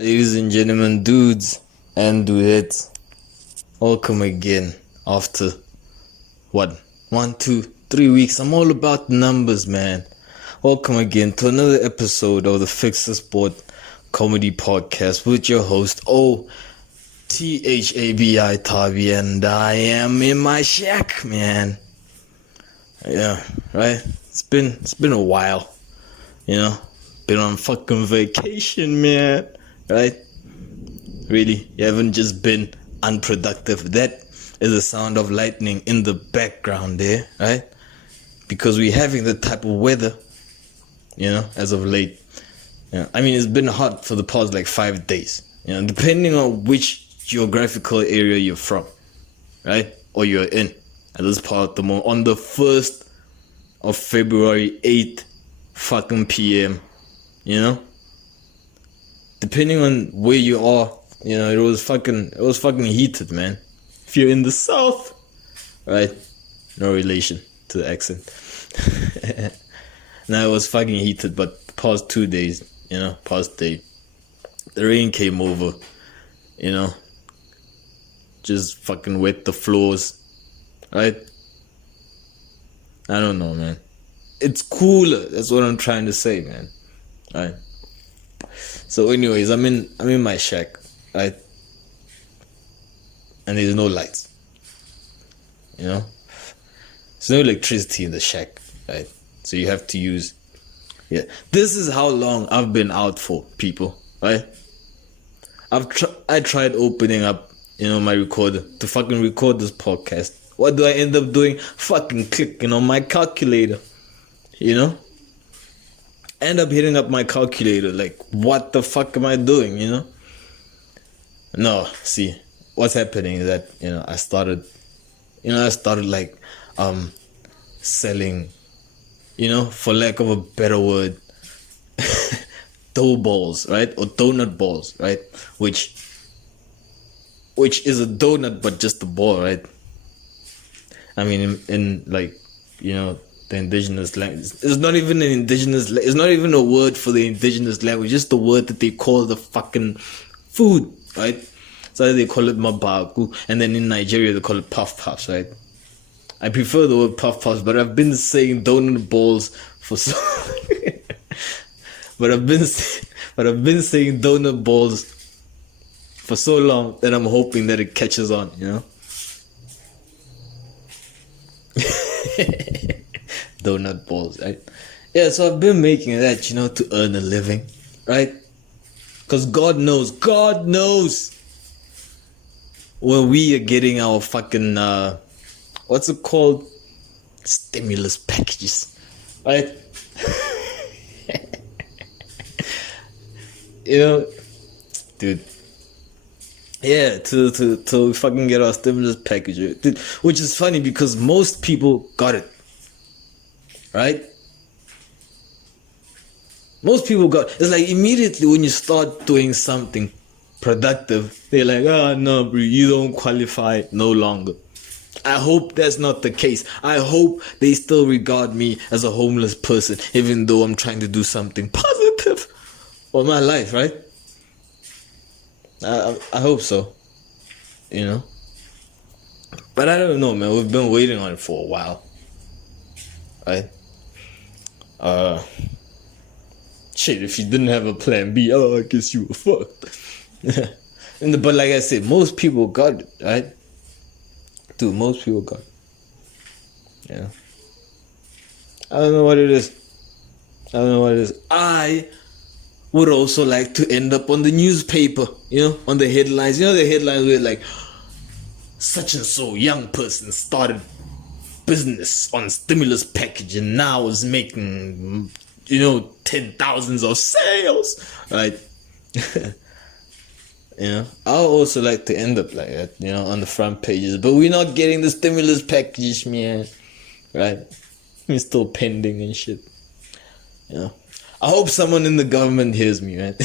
Ladies and gentlemen, dudes and dudettes, welcome again after what? 1, 2, 3 weeks. I'm all about numbers, man. Welcome again to another episode of the Fixasport comedy podcast with your host, Thabi Tabi, and I am in my shack, man. Yeah, right? It's been a while, been on fucking vacation, man. Right? Really, you haven't just been unproductive. That is the sound of lightning in the background there, right? Because we're having the type of weather, as of late. I mean, it's been hot for the past 5 days, depending on which geographical area you're from, right? Or you're in at this part of the month. On the 1st of February, 8 fucking p.m., depending on where you are, it was fucking heated, man. If you're in the south, right? No relation to the accent. Now it was fucking heated, but the past 2 days, past day, the rain came over, just fucking wet the floors, right? I don't know, man. It's cooler. That's what I'm trying to say, man. Right? So anyways, I'm in my shack, right? And there's no lights. There's no electricity in the shack, right? So you have to use this is how long I've been out for, people, right? I tried opening up, my recorder to fucking record this podcast. What do I end up doing? Fucking clicking on my calculator, End up hitting up my calculator, what the fuck am I doing, No, see, what's happening is that, I started selling, for lack of a better word, dough balls, right? Or donut balls, right? Which is a donut, but just a ball, right? I mean, in the indigenous language. It's not even it's not even a word for the indigenous language. Just the word that they call the fucking food, right? So they call it mabaku, and then in Nigeria they call it puff puffs, right? I prefer the word puff puffs, but I've been saying donut balls for so. but I've been saying donut balls for so long that I'm hoping that it catches on, Donut balls, right? Yeah, so I've been making that, to earn a living, right? Because God knows where we are getting our fucking, what's it called? Stimulus packages, right? Dude. Yeah, to fucking get our stimulus package, dude, which is funny because most people got it. Right? Most people it's immediately when you start doing something productive, they're like, no, bro, you don't qualify no longer. I hope that's not the case. I hope they still regard me as a homeless person, even though I'm trying to do something positive for my life, right? I hope so, But I don't know, man. We've been waiting on it for a while, right? Shit, if you didn't have a plan B, I guess you were fucked. But like I said, most people got it, right? Dude, most people got it. Yeah. I don't know what it is. I would also like to end up on the newspaper, on the headlines. The headlines where such and so young person started business on stimulus package and now is making 10,000s of sales, right? I also like to end up like that, on the front pages, but we're not getting the stimulus package, man, right? We're still pending and shit. I hope someone in the government hears me, man.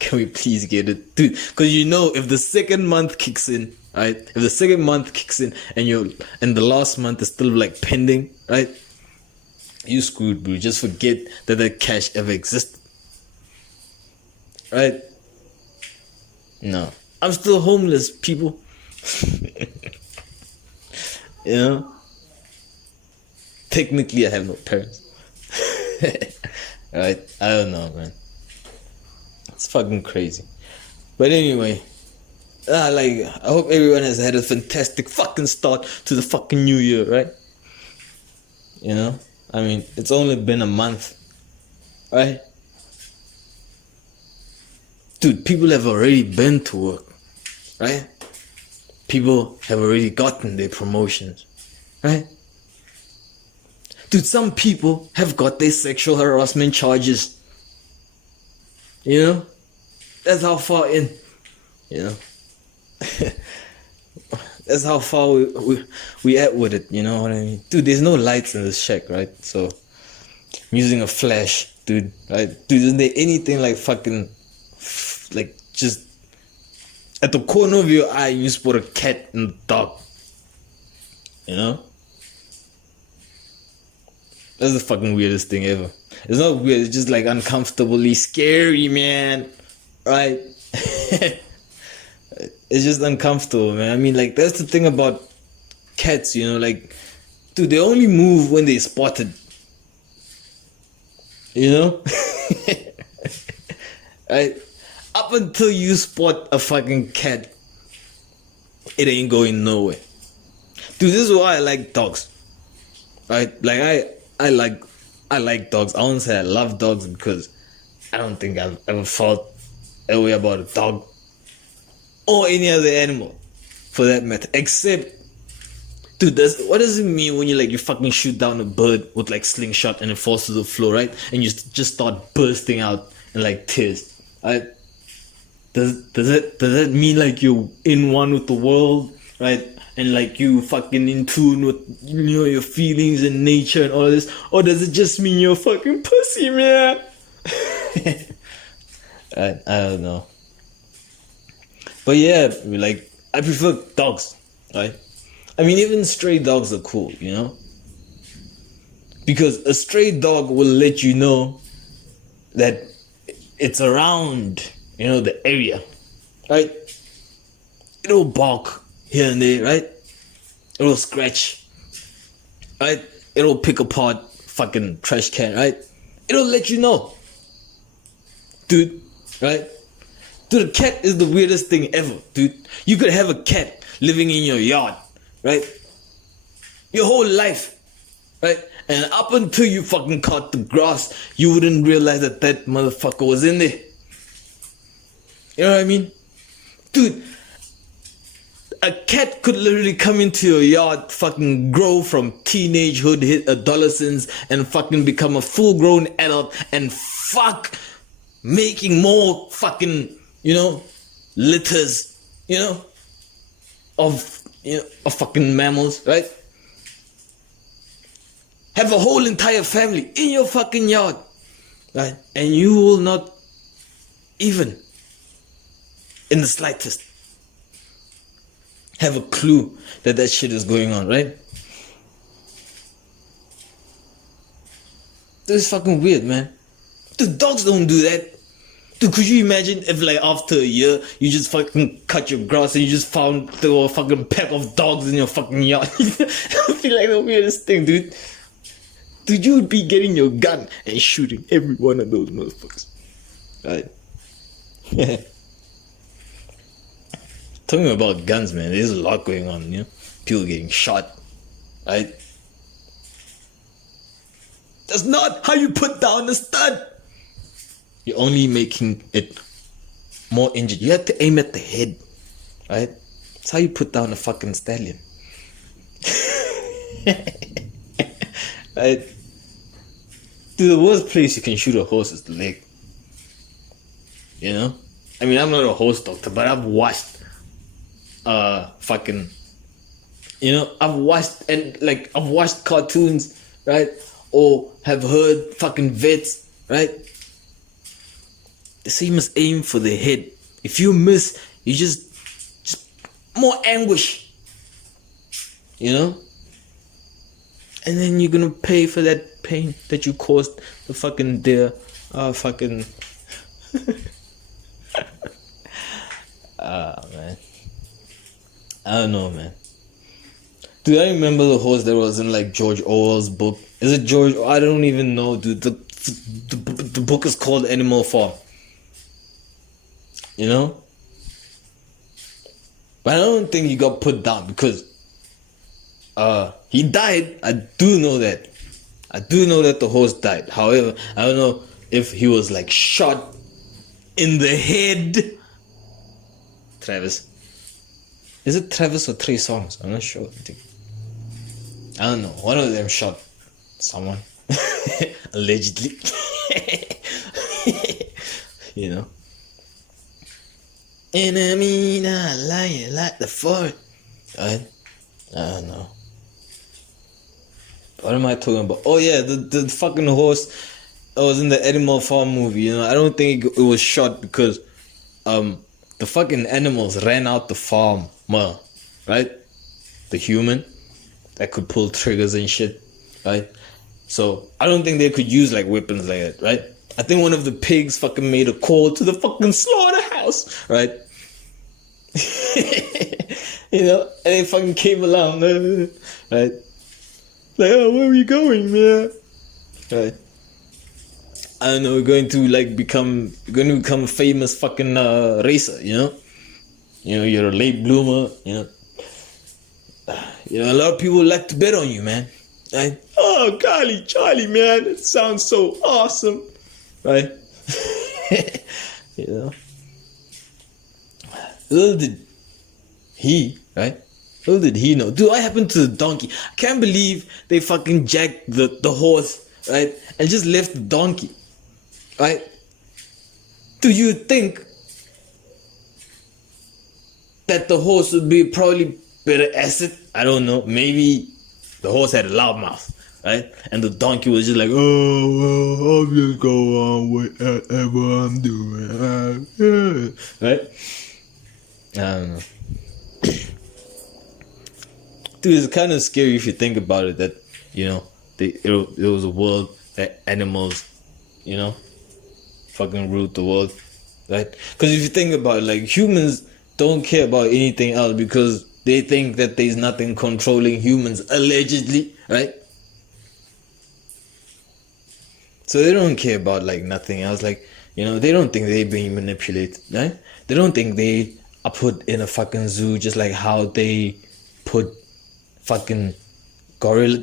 Can we please get it, dude? Because if the second month kicks in, right? If the second month kicks in and the last month is still pending, right? You screwed, bro. Just forget that cash ever existed, right? No. I'm still homeless, people. You know? Technically, I have no parents. Right? I don't know, man. It's fucking crazy. But anyway, I hope everyone has had a fantastic fucking start to the fucking new year, right? You know? I mean, it's only been a month, right? Dude, people have already been to work, right? People have already gotten their promotions, right? Dude, some people have got their sexual harassment charges. You know? That's how far in, you know? That's how far we at with it, you know what I mean? Dude, there's no lights in this shack, right? So, I'm using a flash, dude, right? Dude, isn't there anything like fucking, like, just at the corner of your eye, you spot a cat in the dark. You know? That's the fucking weirdest thing ever. It's not weird, it's just like uncomfortably scary, man. Right? It's just uncomfortable, man. I mean, like, that's the thing about cats, you know, like, dude, they only move when they're spotted. You know? Right? Up until you spot a fucking cat, it ain't going nowhere. Dude, this is why I like dogs. Right? Like, I like dogs. I won't say I love dogs because I don't think I've ever felt a way about a dog or any other animal for that matter. Except, dude, what does it mean when you fucking shoot down a bird with like slingshot and it falls to the floor, right? And you just start bursting out in like tears. Right? Does that mean like you're in one with the world, right? And like you fucking in tune with, you know, your feelings and nature and all this? Or does it just mean you're fucking pussy, man? I don't know. But yeah, like, I prefer dogs, right? I mean, even stray dogs are cool, you know? Because a stray dog will let you know that it's around, you know, the area, right? It'll bark here and there, right? It'll scratch, right? It'll pick apart fucking trash can, right? It'll let you know, dude, right? Dude, a cat is the weirdest thing ever, dude. You could have a cat living in your yard, right? Your whole life, right? And up until you fucking cut the grass, you wouldn't realize that that motherfucker was in there. You know what I mean? Dude, a cat could literally come into your yard, fucking grow from teenagehood, hit adolescence, and fucking become a full-grown adult, and making more fucking, you know, litters, you know, of fucking mammals, right? Have a whole entire family in your fucking yard, right? And you will not even, in the slightest, have a clue that shit is going on, right? This is fucking weird, man. The dogs don't do that. Dude, could you imagine if like after a year you just fucking cut your grass and you just found the whole fucking pack of dogs in your fucking yard? That would be like the weirdest thing, dude. Dude, you would be getting your gun and shooting every one of those motherfuckers. Right? Talking about guns, man, there's a lot going on, you know? People getting shot, right? That's not how you put down a stud. You're only making it more injured. You have to aim at the head, right? That's how you put down a fucking stallion. Right? Dude, the worst place you can shoot a horse is the leg. You know? I mean, I'm not a horse doctor, but I've watched fucking, you know, I've watched cartoons, right? Or have heard fucking vets, right? They say you must aim for the head. If you miss, you just more anguish, you know? And then you're gonna pay for that pain that you caused the fucking deer. I don't know, man. Dude, I remember the horse that was in like George Orwell's book. Is it George? I don't even know, dude. The book is called Animal Farm. You know? But I don't think he got put down because he died. I do know that. I do know that the horse died. However, I don't know if he was like shot in the head. Travis. Is it Travis or Trey Songz? I'm not sure. I don't know. One of them shot someone. Allegedly. You know. Enemy not lying like the fort. I don't know. What am I talking about? Oh yeah, the fucking horse that was in the Animal Farm movie. You know, I don't think it was shot because the fucking animals ran out the farm, right? The human that could pull triggers and shit, right? So I don't think they could use like weapons like that, right? I think one of the pigs fucking made a call to the fucking slaughterhouse, right? You know, and they fucking came along, right? Like, oh, where are we going, man? Right. I don't know, we're going to become a famous fucking racer, you know? You know, you're a late bloomer, you know? You know, a lot of people like to bet on you, man. Right? Oh, golly, Charlie, man, it sounds so awesome. Right? You know? Little did he, right? Little did he know. Dude, what happened to the donkey? I can't believe they fucking jacked the horse, right? And just left the donkey, right? Do you think that the horse would be probably better asset? I don't know. Maybe the horse had a loud mouth, right? And the donkey was just like, oh, well, I'll just go on whatever I'm doing, right? I don't know. Dude, it's kind of scary if you think about it that, you know, it was a world that animals, you know, fucking ruled the world, right? Because if you think about it, like, humans don't care about anything else because they think that there's nothing controlling humans, allegedly, right? So they don't care about, like, nothing else. Like, you know, they don't think they're being manipulated, right? They don't think they are put in a fucking zoo just like how they put fucking gorilla.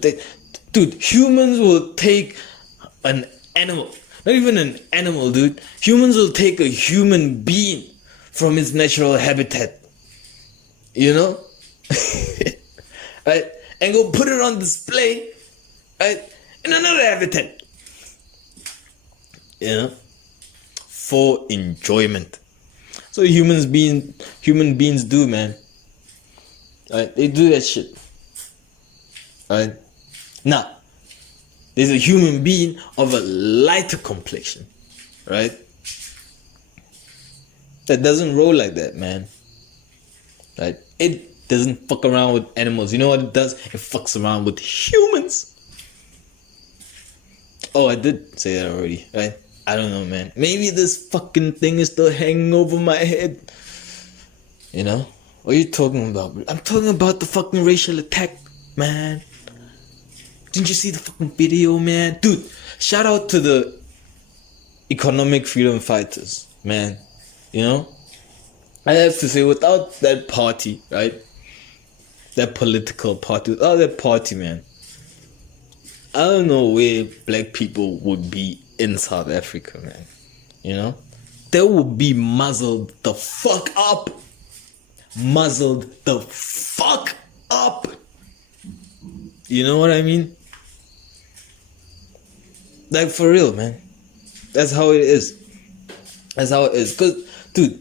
Dude, humans will take an animal. Not even an animal, dude. Humans will take a human being from its natural habitat. You know? Right? And go put it on display, right? In another habitat. You know? For enjoyment. So human beings do, man. Right? They do that shit. Right? Now, there's a human being of a lighter complexion, right? That doesn't roll like that, man. Right? It doesn't fuck around with animals. You know what it does? It fucks around with humans. Oh, I did say that already, right? I don't know, man. Maybe this fucking thing is still hanging over my head. You know? What are you talking about, bro? I'm talking about the fucking racial attack, man. Didn't you see the fucking video, man? Dude, shout out to the economic freedom fighters, man. You know? I have to say, without that party, right? That political party, without that party, man, I don't know where black people would be in South Africa, man. You know? They would be muzzled the fuck up. Muzzled the fuck up. You know what I mean? Like, for real, man. That's how it is. That's how it is. Because, dude,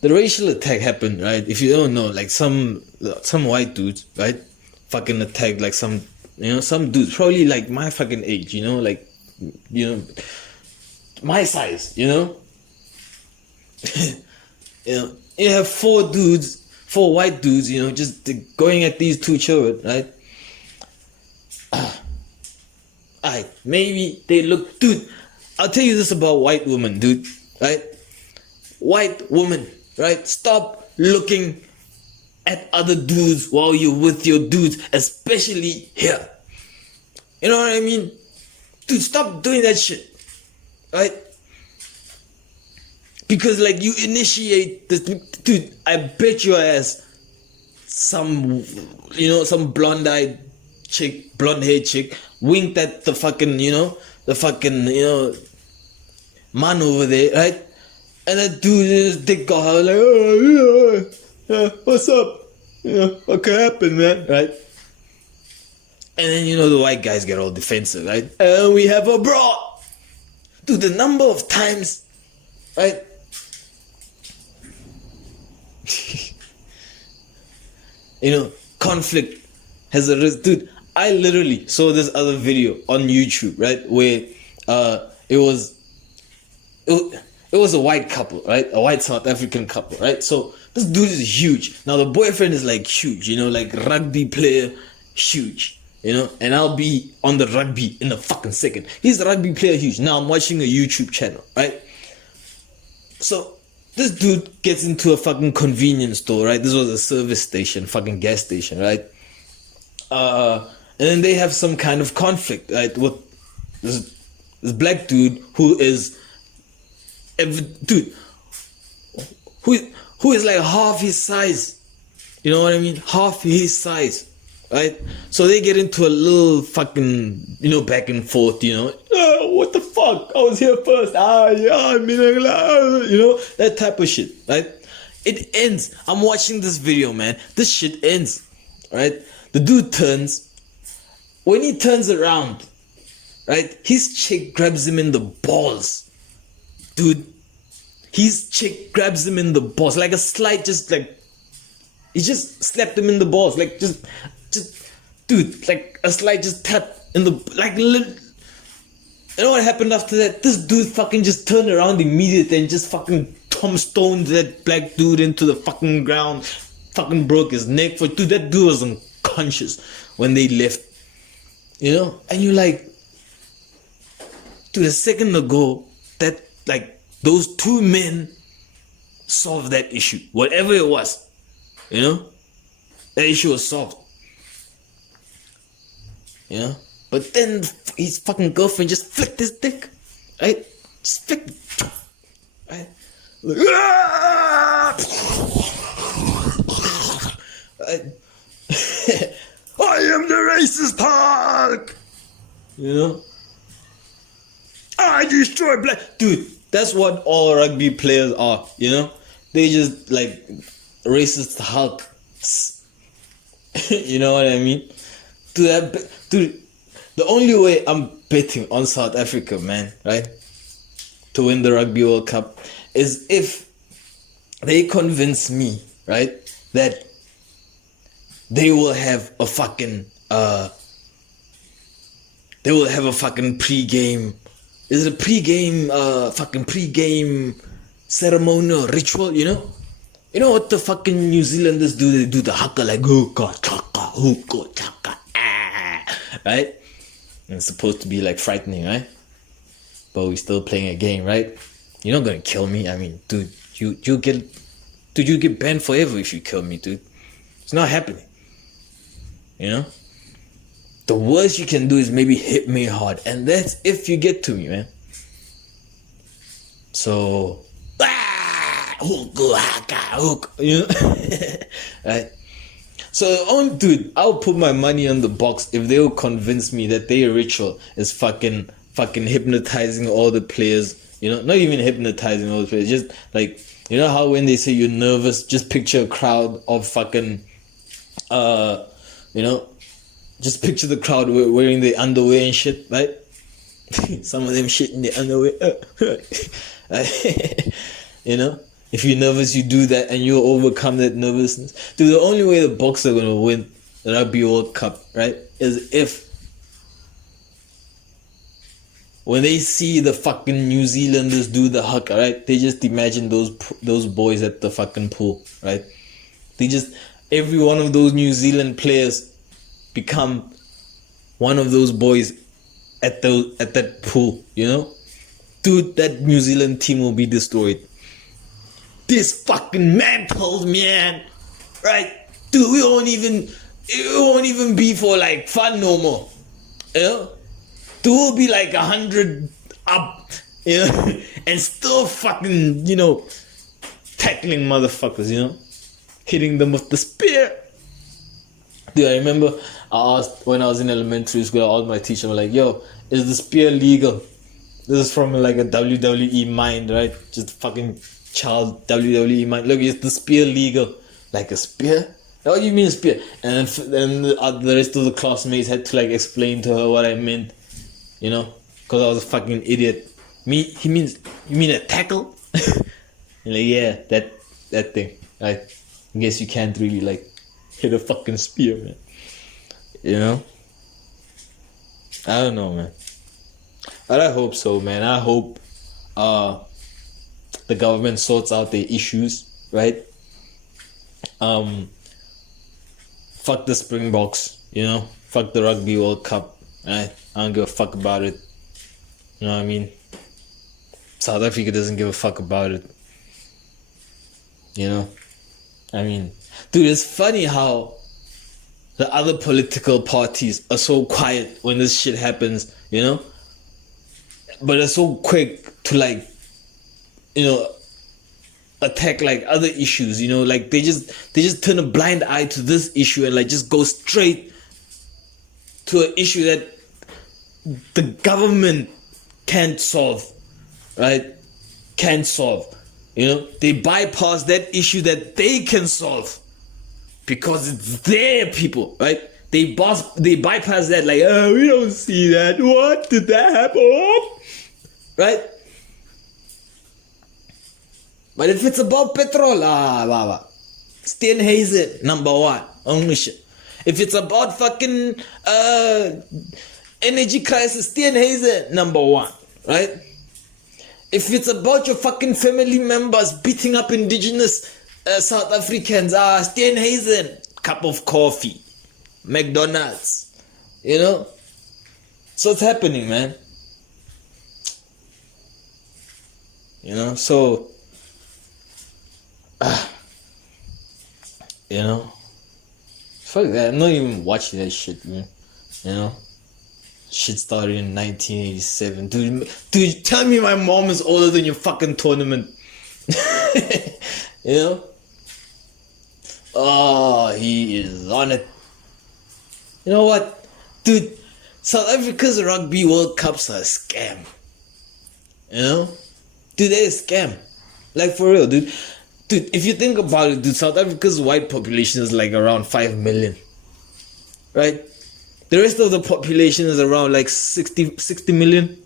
the racial attack happened, right? If you don't know, like, some white dudes, right? Fucking attacked, like, some dudes, probably, like, my fucking age, you know? Like, you know, my size, you know? You know, you have four white dudes, you know, just going at these two children, right? Maybe they look, dude, I'll tell you this about white women, dude, right? White woman, right? Stop looking at other dudes while you're with your dudes, especially here. You know what I mean? Dude, stop doing that shit. Right? Because like you initiate this, dude, I bet your ass some blonde-eyed chick, blonde-haired chick winked at the fucking, man over there, right? And that dude is dick got her like, oh yeah, what's up? What could happen, man, right? And then the white guys get all defensive, right? And we have a brawl. Dude, the number of times, right? Conflict has a risk. Dude, I literally saw this other video on YouTube, right? Where it was a white couple, right? A white South African couple, right? So this dude is huge. Now the boyfriend is like huge, like rugby player, huge, and I'll be on the rugby in a fucking second. He's a rugby player, huge. Now I'm watching a YouTube channel, right? So this dude gets into a fucking convenience store, right? This was a service station, fucking gas station, right? And then they have some kind of conflict, right? With this black dude who is like half his size. You know what I mean? Half his size, right? So they get into a little fucking, back and forth, what the fuck? I was here first. That type of shit, right? It ends. I'm watching this video, man. This shit ends, right? The dude turns. When he turns around, right, his chick grabs him in the balls. Dude, his chick grabs him in the balls. Like a slight, he just slapped him in the balls. Like, just, dude, like a slight just tap in the, like, you know what happened after that? This dude fucking just turned around immediately and just fucking tombstoned that black dude into the fucking ground. Fucking broke his neck. Dude, that dude was unconscious when they left. And you're like, dude, a second ago, that, like, those two men solved that issue. Whatever it was, that issue was solved. But then his fucking girlfriend just flicked his dick, right? Just flicked it, right? Like, I am the racist Hulk! I destroy black. Dude, that's what all rugby players are, They just like racist Hulk. You know what I mean? Dude, the only way I'm betting on South Africa, man, right, to win the Rugby World Cup is if they convince me, right, that they will have a fucking pre-game. Is it a pre-game ceremonial ritual, You know what the fucking New Zealanders do? They do the haka, like hookah, chaka, right? And it's supposed to be like frightening, right? But we're still playing a game, right? You're not gonna kill me. I mean, dude, you get banned forever if you kill me, dude. It's not happening. The worst you can do is maybe hit me hard, and that's if you get to me, man. So, right? So, dude, I'll put my money on the box if they'll convince me that their ritual is fucking hypnotizing all the players. Not even hypnotizing all the players, just like, how when they say you're nervous, just picture a crowd of fucking, just picture the crowd wearing their underwear and shit, right? Some of them shit in their underwear. If you're nervous, you do that and you'll overcome that nervousness. Dude, the only way the Boks are going to win the Rugby World Cup, right, is if when they see the fucking New Zealanders do the haka, right, they just imagine those boys at the fucking pool, right? Every one of those New Zealand players become one of those boys at that pool, Dude, that New Zealand team will be destroyed. This fucking man told me, man, right? dude, it won't even be for like fun no more. You know? Dude, we'll be like 100 up, you know, and still fucking, you know, tackling motherfuckers, you know, hitting them with the spear. Dude, I remember I asked when I was in elementary school, I asked my teacher, I'm like, yo, is the spear legal? This is from like a WWE mind, right? Just fucking child WWE mind. Look, is the spear legal? Like a spear? What do you mean a spear? And then the rest of the classmates had to like explain to her what I meant, you know, because I was a fucking idiot. You mean a tackle? Like, yeah, that thing. I guess you can't really like hit a fucking spear, man. You know? I don't know, man. But I hope so, man. I hope the government sorts out their issues, right? Fuck the Springboks, you know? Fuck the Rugby World Cup, right? I don't give a fuck about it. You know what I mean? South Africa doesn't give a fuck about it. You know? I mean, dude, it's funny how the other political parties are so quiet when this shit happens, you know? But they're so quick to like, you know, attack like other issues, you know, like they just turn a blind eye to this issue and like just go straight to an issue that the government can't solve, right? Can't solve. You know, they bypass that issue that they can solve because it's their people, right? They bypass that like, oh, we don't see that. What did that happen? Right? But if it's about petrol, baba, Steenhuisen, number one, only shit. If it's about fucking energy crisis, Steenhuisen, number one, right? If it's about your fucking family members beating up indigenous South Africans, Steenhuisen, cup of coffee, McDonald's, you know? So it's happening, man. You know, so, you know, fuck that. I'm not even watching that shit, man. You know? Shit started in 1987. Dude, tell me my mom is older than your fucking tournament. You know? Oh, he is on it. You know what? Dude, South Africa's Rugby World Cups are a scam. You know? Dude, they're a scam. Like, for real, dude. Dude, if you think about it, dude, South Africa's white population is like around 5 million. Right? The rest of the population is around like 60 million.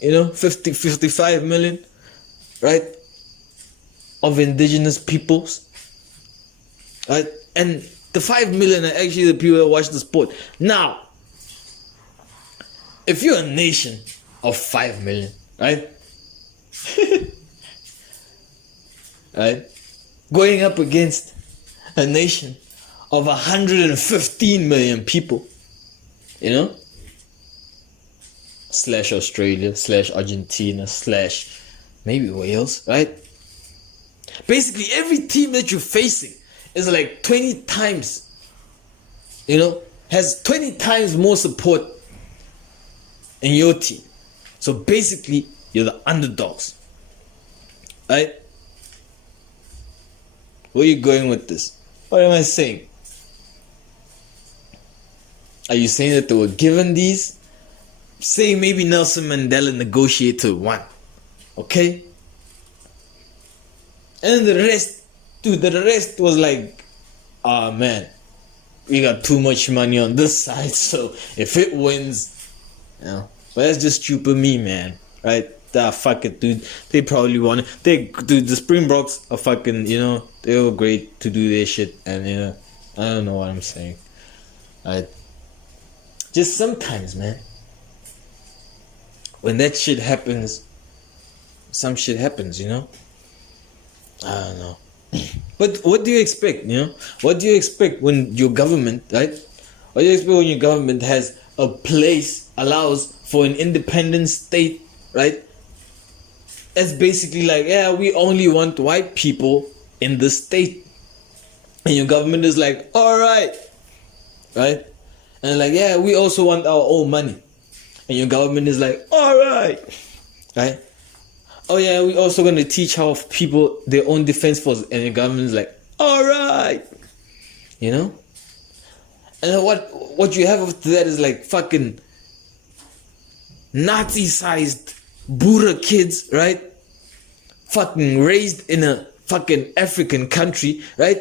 You know, 55 million. Right? Of indigenous peoples. Right? And the 5 million are actually the people that watch the sport. Now, if you're a nation of 5 million, right? Right? Going up against a nation of 115 million people, you know? / Australia, / Argentina, / maybe Wales, right? Basically, every team that you're facing is like 20 times, you know, has 20 times more support in your team. So basically, you're the underdogs, right? Where are you going with this? What am I saying? Are you saying that they were given these? Say maybe Nelson Mandela negotiated one, okay? And the rest, dude, the rest was like, man, we got too much money on this side, so if it wins, you know, but that's just stupid me, man, right? Fuck it, dude. They probably won it. Dude, the Springboks are fucking, you know, they were great to do their shit, and you know, I don't know what I'm saying. Just sometimes, man, when that shit happens, some shit happens, you know? I don't know. But what do you expect, you know? What do you expect when your government, right? What do you expect when your government has a place, allows for an independent state, right? It's basically like, yeah, we only want white people in the state. And your government is like, all right, right? And like, yeah, we also want our own money. And your government is like, all right, right? Oh yeah, we also gonna teach how people their own defense force. And your government is like, all right, you know. And then what you have after that is like fucking Nazi-sized Buddha kids, right? Fucking raised in a fucking African country, right?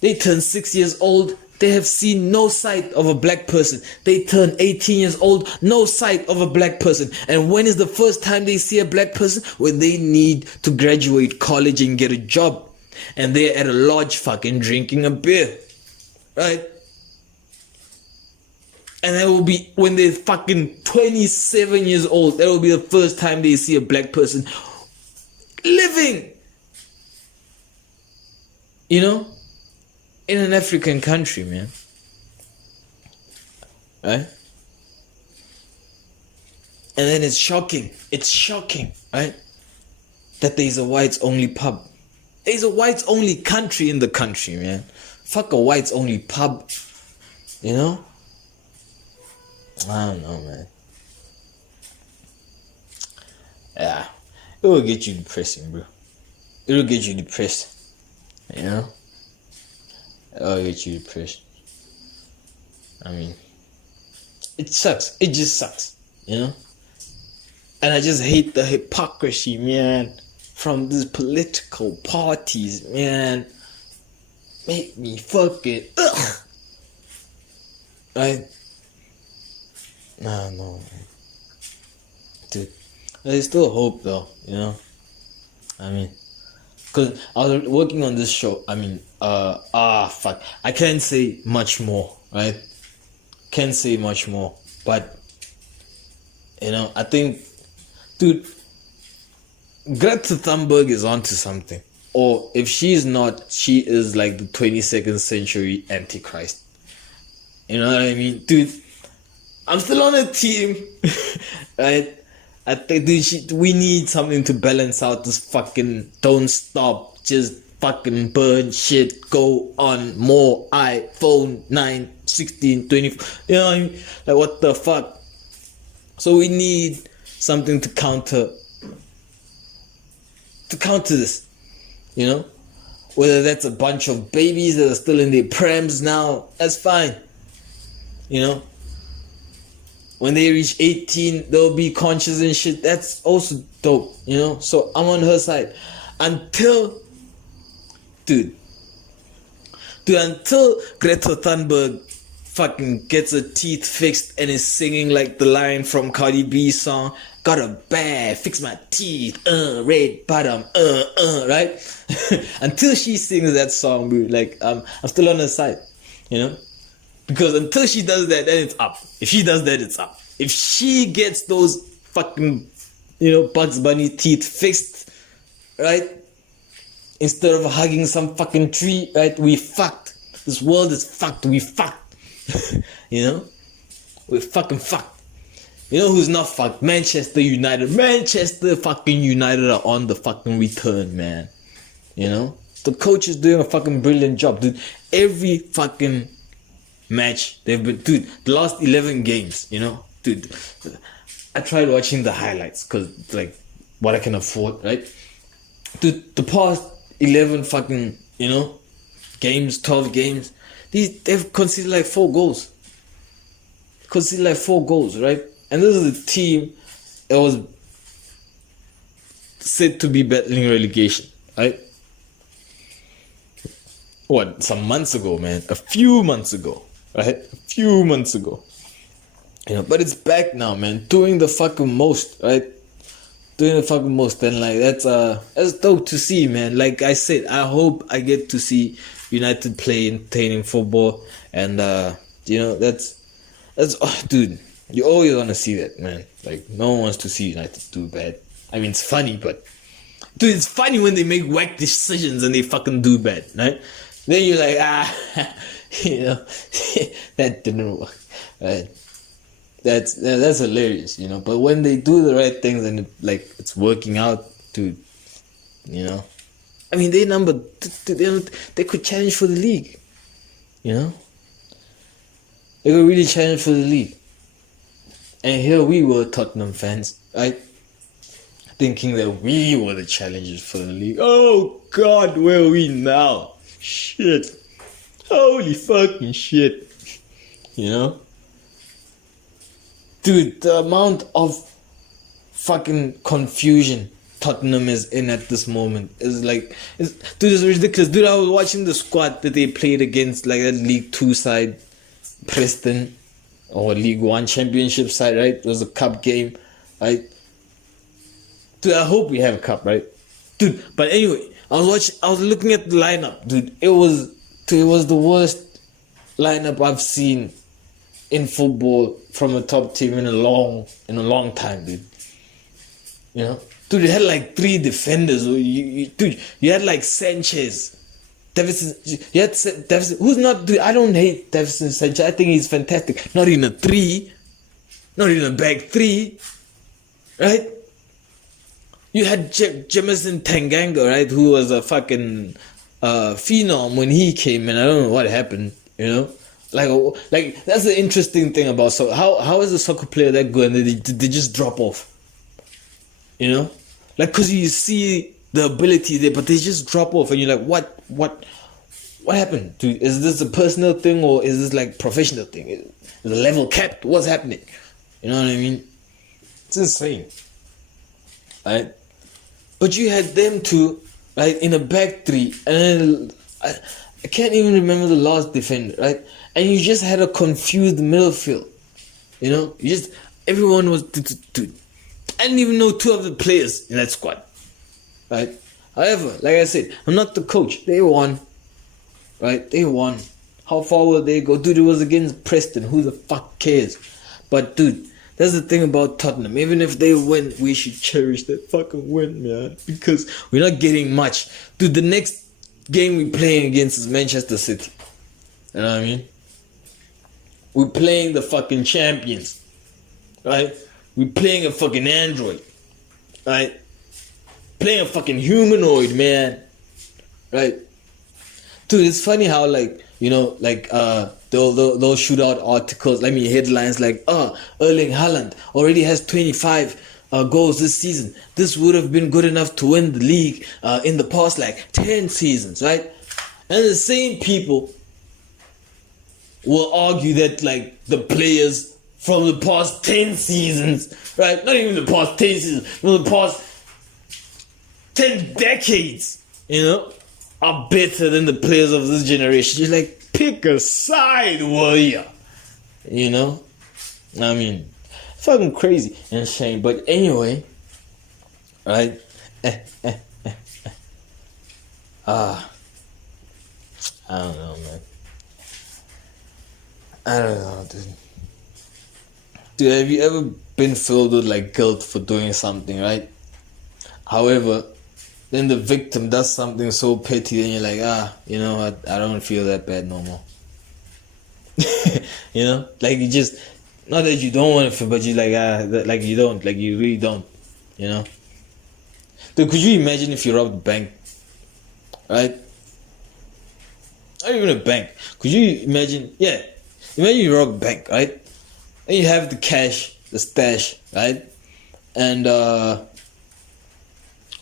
They turn 6 years old. They have seen no sight of a black person. They turn 18 years old, no sight of a black person. And when is the first time they see a black person? When they need to graduate college and get a job. And they're at a lodge fucking drinking a beer. Right? And that will be when they're fucking 27 years old. That will be the first time they see a black person living. You know? In an African country, man. Right? And then it's shocking. It's shocking, right? That there's a whites only pub. There's a whites only country in the country, man. Fuck a whites only pub. You know? I don't know, man. Yeah. It will get you depressing, bro. It will get you depressed. You know? It'll get you depressed. I mean, it sucks. It just sucks, you know? And I just hate the hypocrisy, man, from these political parties, man. Make me fucking ugh. Right? No, man. Dude, there's still hope, though, you know? I mean, because I was working on this show. I mean, fuck. I can't say much more, right? Can't say much more. But, you know, I think, dude, Greta Thunberg is onto something. Or if she's not, she is like the 22nd century Antichrist. You know what I mean? Dude, I'm still on a team, right? I think, dude, we need something to balance out this fucking don't stop, just fucking burn shit, go on, more iPhone 9, 16, 24, you know what I mean? Like, what the fuck? So we need something to counter this, you know? Whether that's a bunch of babies that are still in their prams now, that's fine, you know? When they reach 18, they'll be conscious and shit. That's also dope, you know? So I'm on her side. Until Greta Thunberg fucking gets her teeth fixed and is singing like the line from Cardi B's song, got a bag, fix my teeth, red bottom, right? Until she sings that song, bro, like, I'm still on her side, you know? Because until she does that, then it's up. If she does that, it's up. If she gets those fucking, you know, Bugs Bunny teeth fixed, right? Instead of hugging some fucking tree, right? We fucked. This world is fucked. We fucked. You know? We fucking fucked. You know who's not fucked? Manchester United. Manchester fucking United are on the fucking return, man. You know? The coach is doing a fucking brilliant job, dude. Every fucking match they've been, dude, the last 11 games, you know, dude, I tried watching the highlights because like what I can afford, right? Dude, the past 11 fucking, you know, games, 12 games, they've conceded like 4 goals, right? And this is a team that was said to be battling relegation, right? What, some months ago, man, a few months ago, right? A few months ago. You know, but it's back now, man. Doing the fucking most, right? Doing the fucking most. And like that's dope to see, man. Like I said, I hope I get to see United play entertaining football. And you know, that's oh, dude, you always wanna see that, man. Like no one wants to see United do bad. I mean it's funny, but dude, it's funny when they make whack decisions and they fucking do bad, right? Then you're like, you know, that didn't work, right? That's hilarious, you know. But when they do the right things and it's working out, dude, you know, I mean, they could challenge for the league. You know? They could really challenge for the league. And here we were, Tottenham fans, right? Thinking that we were the challengers for the league. Oh God, where are we now? Shit. Holy fucking shit. You know? Dude, the amount of fucking confusion Tottenham is in at this moment is like, dude, it's ridiculous. Dude, I was watching the squad that they played against, like that League 2 side, Preston, or League 1 championship side, right? It was a cup game, right? Dude, I hope we have a cup, right? Dude, but anyway, I was looking at the lineup, dude. It was the worst lineup I've seen in football from a top team in a long time, dude. You know? Dude, you had like 3 defenders. Dude, you had like Sanchez. Davison, you had Davison, who's not, dude, I don't hate Davison Sanchez. I think he's fantastic. Not in a 3. Not in a back 3. Right? You had Jameson Tanganga, right? Who was a fucking phenom when he came in. I don't know what happened, you know? Like that's the interesting thing about soccer. How is a soccer player that good and they just drop off? You know? Like, cause you see the ability there, but they just drop off and you're like, what happened? Dude, is this a personal thing or is this like professional thing? Is the level capped? What's happening? You know what I mean? It's insane. Right? But you had them two, right, in a back 3, and then I can't even remember the last defender, right? And you just had a confused midfield. You know? Everyone was, dude. I didn't even know 2 of the players in that squad. Right? However, like I said, I'm not the coach. They won. Right? They won. How far will they go? Dude, it was against Preston. Who the fuck cares? But dude, that's the thing about Tottenham. Even if they win, we should cherish that fucking win, man. Because we're not getting much. Dude, the next game we're playing against is Manchester City. You know what I mean? We're playing the fucking champions. Right? We're playing a fucking android. Right? Playing a fucking humanoid, man. Right? Dude, it's funny how, like, you know, like, they'll shoot out articles, headlines like, Erling Haaland already has 25 goals this season. This would have been good enough to win the league in the past, like, 10 seasons, right? And the same people will argue that, like, the players from the past 10 seasons, right? Not even the past 10 seasons, from the past 10 decades, you know, are better than the players of this generation. You're like, pick a side, warrior. You know? I mean, fucking crazy and shame. But anyway, right? I don't know, man. I don't know, dude. Dude, have you ever been filled with like guilt for doing something, right? However, then the victim does something so petty, then you're like, you know what, I don't feel that bad no more. You know? Like, you just, not that you don't want to feel, but you like, like you don't, like you really don't, you know? Dude, could you imagine if you robbed a bank, right? Not even a bank. Could you imagine, imagine you rob a bank, right? And you have the cash, the stash, right? And,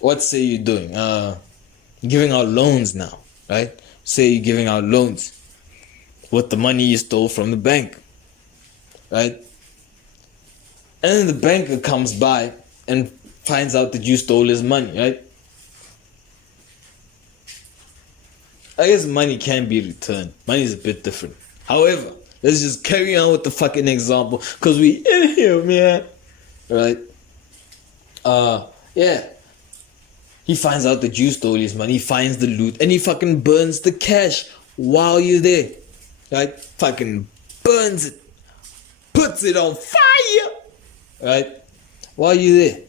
what say you're doing? Giving out loans now, right? Say you're giving out loans with the money you stole from the bank, right? And then the banker comes by and finds out that you stole his money, right? I guess money can be returned. Money is a bit different. However, let's just carry on with the fucking example, because we in here, man. Right? He finds out that you stole his money, he finds the loot, and he fucking burns the cash while you're there. Right? Fucking burns it. Puts it on fire. Right? While you're there.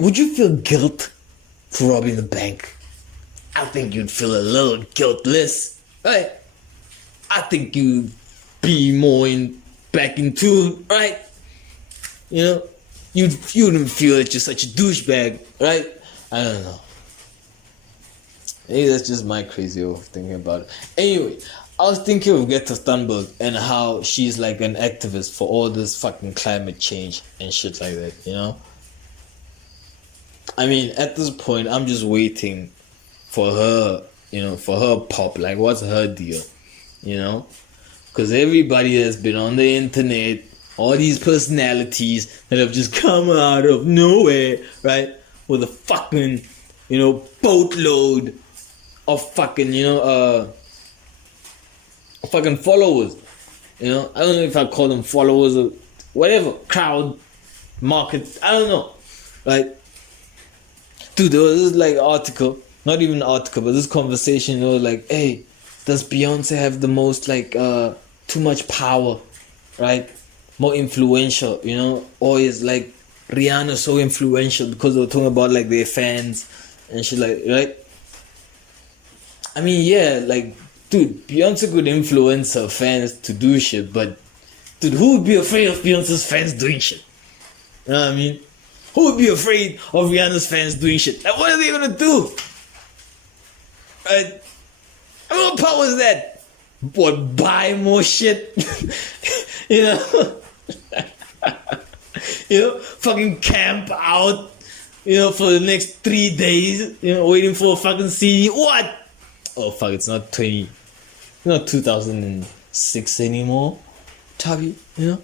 Would you feel guilt for robbing the bank? I think you'd feel a little guiltless. Right? I think you'd be more back in tune, right? You know? You wouldn't feel that you're such a douchebag, right? I don't know. Maybe that's just my crazy way of thinking about it. Anyway, I was thinking of Greta Thunberg and how she's like an activist for all this fucking climate change and shit like that, you know? I mean, at this point, I'm just waiting for her, you know, for her pop. Like, what's her deal, you know? Because everybody that's been on the internet, all these personalities that have just come out of nowhere, right? With a fucking, you know, boatload of fucking, you know, fucking followers. You know, I don't know if I call them followers or whatever, crowd, market, I don't know. Right? Dude, there was this like article, not even an article, but this conversation, you know, like, hey, does Beyonce have the most like too much power, right? More influential, you know, or is like Rihanna so influential because they were talking about like their fans and shit, like, right? I mean, yeah, like, dude, Beyonce could influence her fans to do shit, but dude, who would be afraid of Beyonce's fans doing shit? You know what I mean? Who would be afraid of Rihanna's fans doing shit? Like, what are they gonna do? Right? I mean, what power is that? What, buy more shit? You know? You know, fucking camp out, you know, for the next 3 days, you know, waiting for a fucking CD. What? Oh fuck, it's not 2006 anymore. Tavi, you know?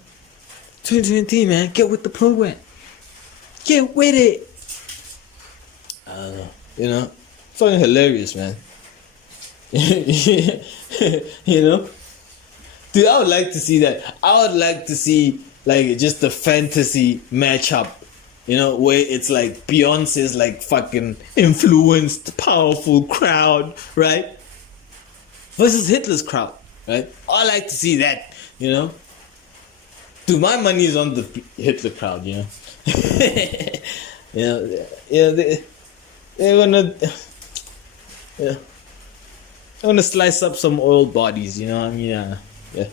2020, man, get with the program. Get with it. I don't know, you know? Fucking hilarious, man. You know? Dude, I would like to see that. I would like to see like just a fantasy matchup, you know, where it's like Beyonce's like fucking influenced, powerful crowd, right? Versus Hitler's crowd, right? I like to see that, you know. Dude, my money is on the Hitler crowd, you know. They're gonna slice up some oil bodies, you know what I mean? Yeah. The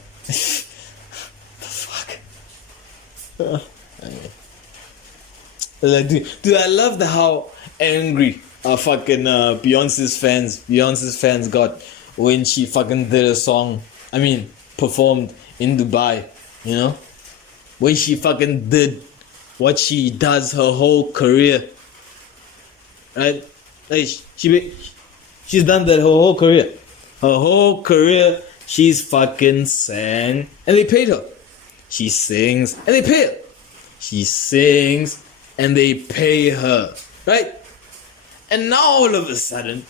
fuck. Anyway. Like, dude, I love how angry fucking Beyonce's fans got when she fucking did a song. I mean, performed in Dubai, you know, when she fucking did what she does her whole career, right? Like she's done that her whole career. Her whole career, she's fucking sang and they paid her. She sings and they pay her. She sings and they pay her, right? And now all of a sudden,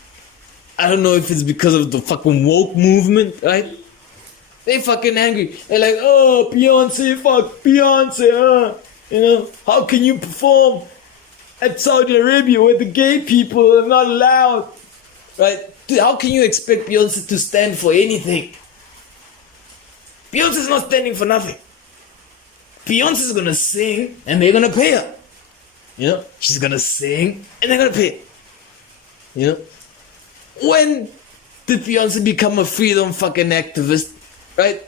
I don't know if it's because of the fucking woke movement, right? They fucking angry. They're like, oh, Beyonce, fuck Beyonce, you know, how can you perform at Saudi Arabia where the gay people are not allowed, right? Dude, how can you expect Beyonce to stand for anything? Beyonce's not standing for nothing. Beyonce's gonna sing and they're gonna pay her. You know, she's gonna sing and they're gonna pay her. You know, when did Beyonce become a freedom fucking activist, right?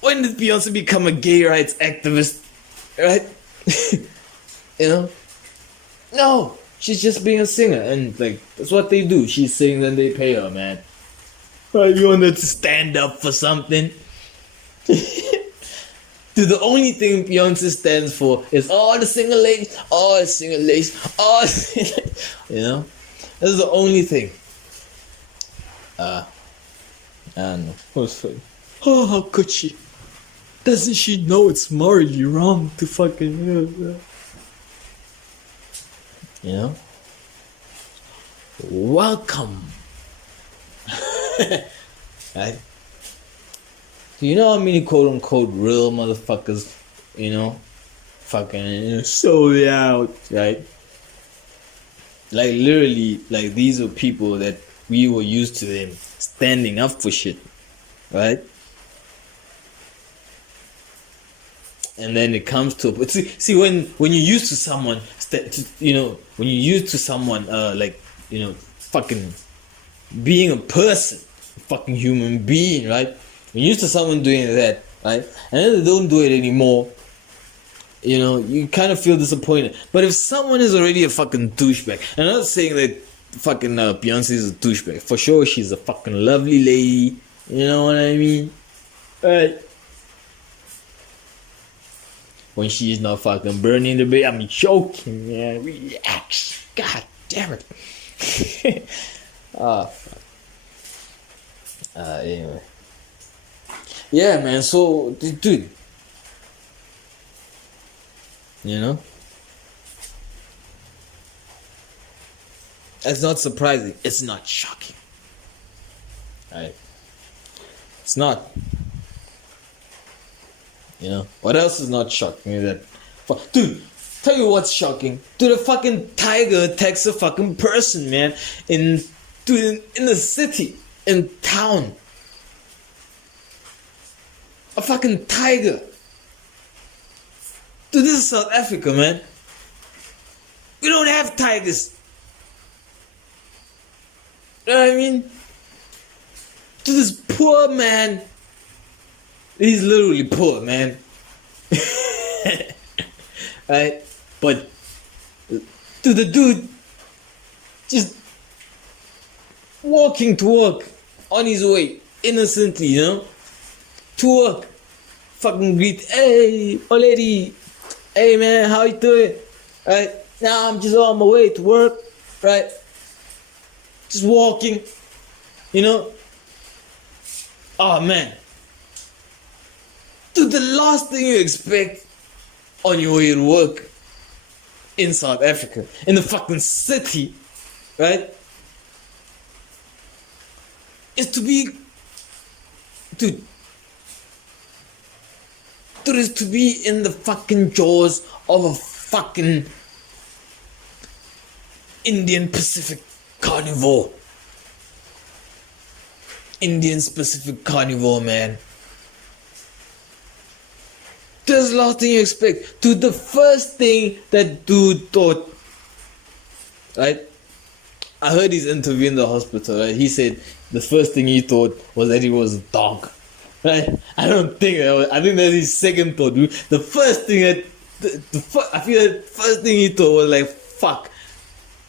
When did Beyonce become a gay rights activist, right? You know, no, she's just being a singer, and like that's what they do. She sings and they pay her, man. Right? You want her to stand up for something? Dude, the only thing Beyonce stands for is all the single ladies, all the single ladies, all the single ladies. You know, that's the only thing. I don't know. What's funny? Oh, how could she? Doesn't she know it's morally wrong to fucking, you know? Welcome. Right? Do you know how many quote unquote real motherfuckers, you know, fucking sold out, right? Like literally, like these are people that we were used to them standing up for shit, right? And then it comes to see when you're used to someone, you know, when you're used to someone like, you know, fucking being a person, a fucking human being, right? When you're used to someone doing that, right? And then they don't do it anymore, you know, you kind of feel disappointed. But if someone is already a fucking douchebag, and I'm not saying that fucking Beyonce's a douchebag. For sure, she's a fucking lovely lady. You know what I mean? Right. When she's not fucking burning the bed, I'm joking, man. Relax. God damn it. Ah, fuck. Anyway. Yeah, man. So, dude. You know? It's not surprising. It's not shocking. Right? It's not. You know? What else is not shocking is that... Dude, tell you what's shocking. Dude, a fucking tiger attacks a fucking person, man. In the city. In town. A fucking tiger. Dude, this is South Africa, man. We don't have tigers. You know what I mean? To this poor man. He's literally poor, man. Right? But to the dude just walking to work on his way, innocently, you know? To work. Fucking greet, hey, old lady. Hey, man, how you doing? Right? Now I'm just on my way to work. Right? Just walking, you know. Oh man, dude, the last thing you expect on your way to work in South Africa, in the fucking city, right, is to be, dude, is to be in the fucking jaws of a fucking Indian Pacific carnivore. Indian specific carnivore, man. That's the last thing you expect. Dude, the first thing that dude thought, right? I heard his interview in the hospital, right? He said the first thing he thought was that he was a dog. Right? I don't think that was, I think that's his second thought, dude. The first thing that I feel that first thing he thought was like, fuck,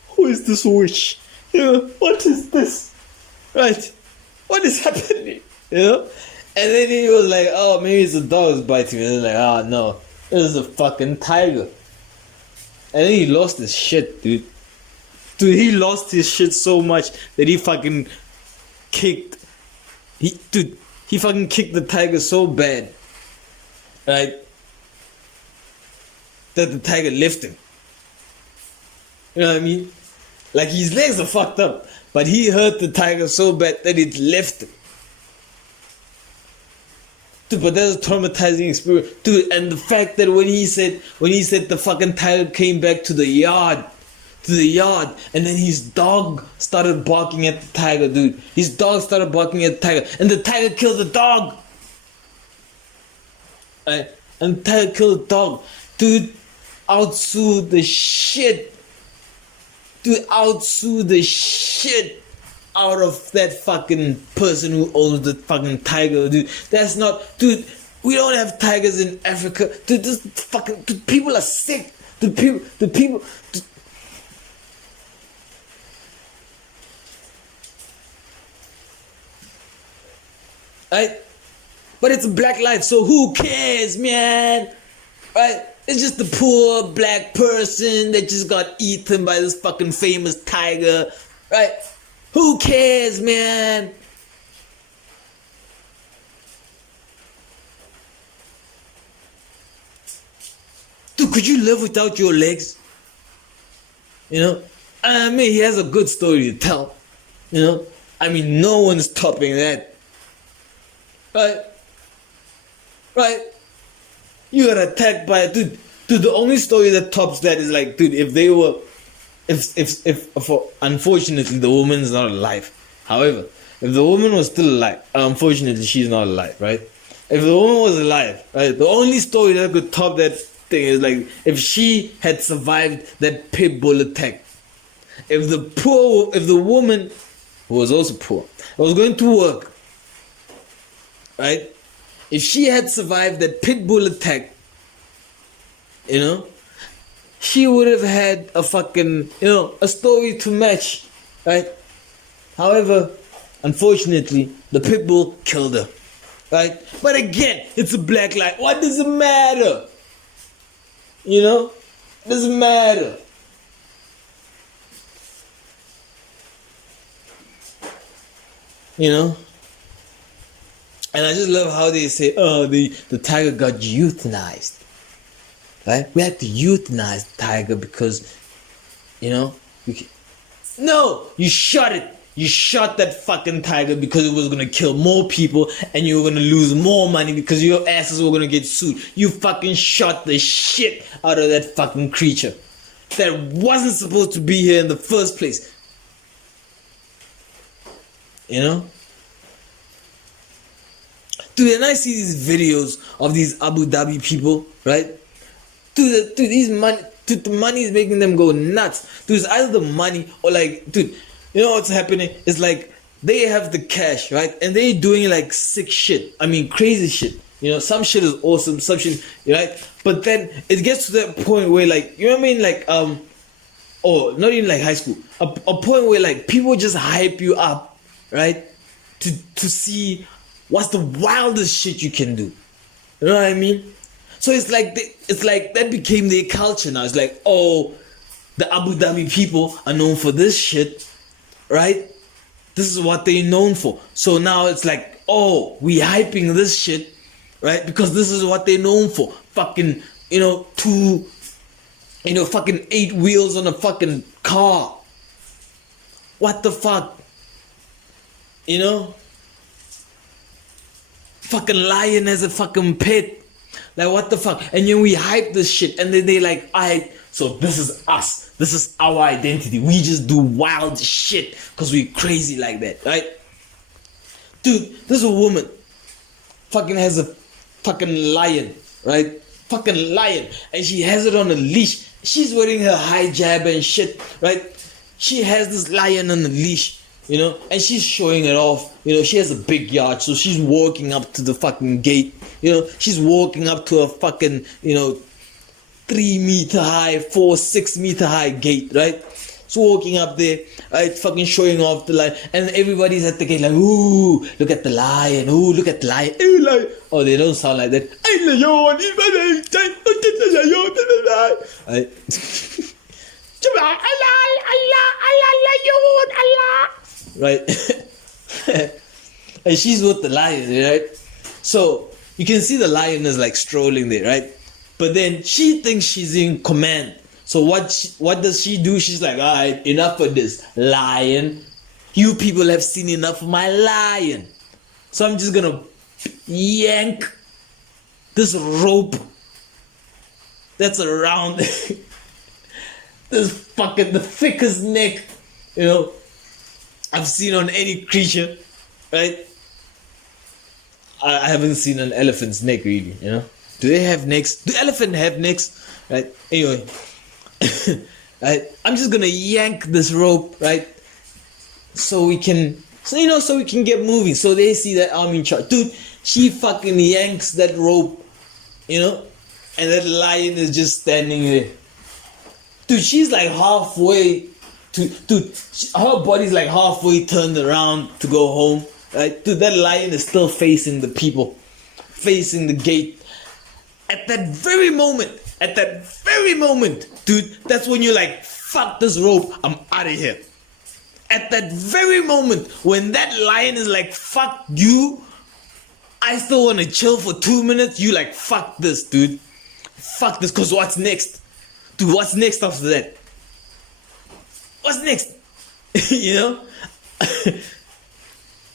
who is this witch? You know, what is this? Right? What is happening? You know? And then he was like, oh, maybe it's a dog's biting me. And like, oh no, this is a fucking tiger. And then he lost his shit, dude. Dude, he lost his shit so much that he fucking kicked. He fucking kicked the tiger so bad, right? That the tiger left him. You know what I mean? Like his legs are fucked up, but he hurt the tiger so bad that it left him. Dude, but that's a traumatizing experience, dude. And the fact that when he said the fucking tiger came back to the yard, and then his dog started barking at the tiger, dude. His dog started barking at the tiger, and the tiger killed the dog. Right? And the tiger killed the dog, dude. Outsue the shit. Dude, outsue the shit out of that fucking person who owns the fucking tiger, dude. That's not, dude. We don't have tigers in Africa, dude. This fucking, dude, people are sick. The people. Dude. Right? But it's a black life, so who cares, man? Right? It's just the poor black person that just got eaten by this fucking famous tiger. Right? Who cares, man? Dude, could you live without your legs? You know? I mean, he has a good story to tell. You know? I mean, no one's topping that. Right? Right? You got attacked by a dude. Dude, the only story that tops that is like, dude, if they were, unfortunately, the woman's not alive. However, if the woman was still alive, unfortunately, she's not alive, right? If the woman was alive, right, the only story that could top that thing is like, if she had survived that pit bull attack. If the woman, who was also poor, was going to work, right? If she had survived that pit bull attack, you know, she would have had a fucking, you know, a story to match, right? However, unfortunately, the pit bull killed her, right? But again, it's a black lion. What does it matter? You know? Doesn't matter. You know? And I just love how they say, oh, the tiger got euthanized. Right? We had to euthanize the tiger because, you know, no, you shot it. You shot that fucking tiger because it was gonna kill more people and you were gonna lose more money because your asses were gonna get sued. You fucking shot the shit out of that fucking creature that wasn't supposed to be here in the first place. You know? Dude, and I see these videos of these Abu Dhabi people, right? Dude, the money is making them go nuts. Dude, it's either the money or like, dude, you know what's happening? It's like they have the cash, right? And they're doing like sick shit. I mean, crazy shit. You know, some shit is awesome, some shit, right? But then it gets to that point where like, you know what I mean? Like, or not even like high school. A point where like people just hype you up, right? To see what's the wildest shit you can do. You know what I mean? So it's like that became their culture now. It's like, oh, the Abu Dhabi people are known for this shit, right? This is what they're known for. So now it's like, oh, we hyping this shit, right? Because this is what they're known for. Fucking, fucking 8 wheels on a fucking car. What the fuck? You know? Fucking lion as a fucking pet. Like, what the fuck? And then we hype this shit. And then they like, alright, so this is us. This is our identity. We just do wild shit because we're crazy like that, right? Dude, there's a woman fucking has a fucking lion, right? Fucking lion. And she has it on a leash. She's wearing her hijab and shit, right? She has this lion on a leash, you know, and she's showing it off. You know, she has a big yard, so she's walking up to the fucking gate. You know, she's walking up to a fucking, 3 meter high, 6 meter high gate, right? So walking up there, right, fucking showing off the lion, and everybody's at the gate like, ooh, look at the lion, ooh, look at the lion, ooh, lion. Oh, they don't sound like that. Right? And she's with the lion, right? So you can see the lion is like strolling there, right? But then she thinks she's in command. So what does she do? She's like, alright, enough of this, lion. You people have seen enough of my lion. So I'm just gonna yank this rope that's around this fucking the thickest neck, I've seen on any creature, right? I haven't seen an elephant's neck really, Do they have necks? Do elephants have necks? Right? Anyway. Right? I'm just gonna yank this rope, right? So we can get moving. So they see that I'm in charge. Dude, she fucking yanks that rope, and that lion is just standing there. Dude, she's like halfway her body's like halfway turned around to go home. Right? Dude, that lion is still facing the people, facing the gate. At that very moment, dude, that's when you're like, fuck this rope, I'm out of here. At that very moment, when that lion is like, fuck you, I still want to chill for 2 minutes, you like, fuck this, dude. Fuck this, because what's next? Dude, what's next after that? What's next?